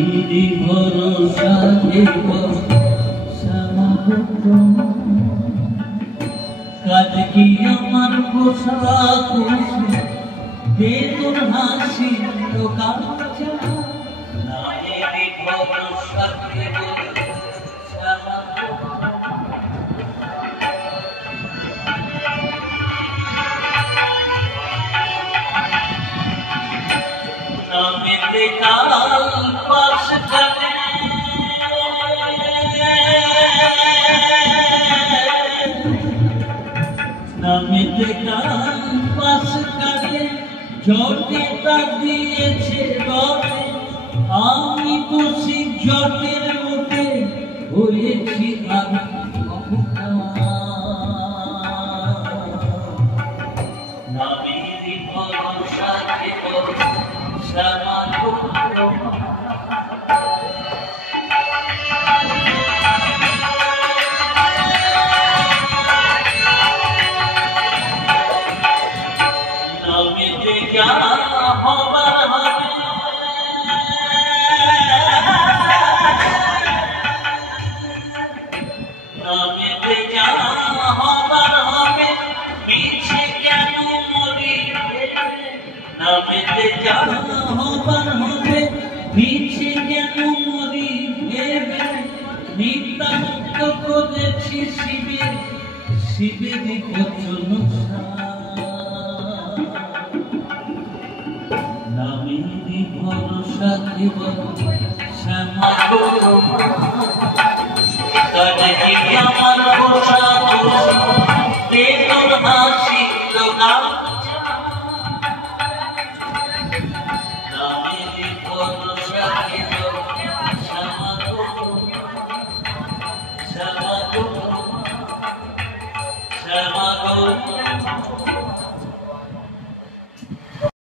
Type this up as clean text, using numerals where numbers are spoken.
নামেরই ভরসা দেব কাজ কি আমার পোষা খুশি দে তোর হাসি তো কাঁচা নামেরই ভরসা দেব নামেতে কাল পাশ কাটে নামেতে কাল পাশ কাটে জটে তা দিয়েছে বটে আমি খুশি জটের মুখে হয়েছি আমি নামেরই ভরসা দেব নামেতে যা হবার হবে নামেতে যা হবার হবে পিছে কেন মরি নামেতে যা হবার হবে পিছে কেন মরি ভেবে মিথ্যা মুক্ত করেছি শিবের শিবেরই বচন নামেরই ভরসা দেব শ্যামা আমার পোষা দে তোর হাসি তো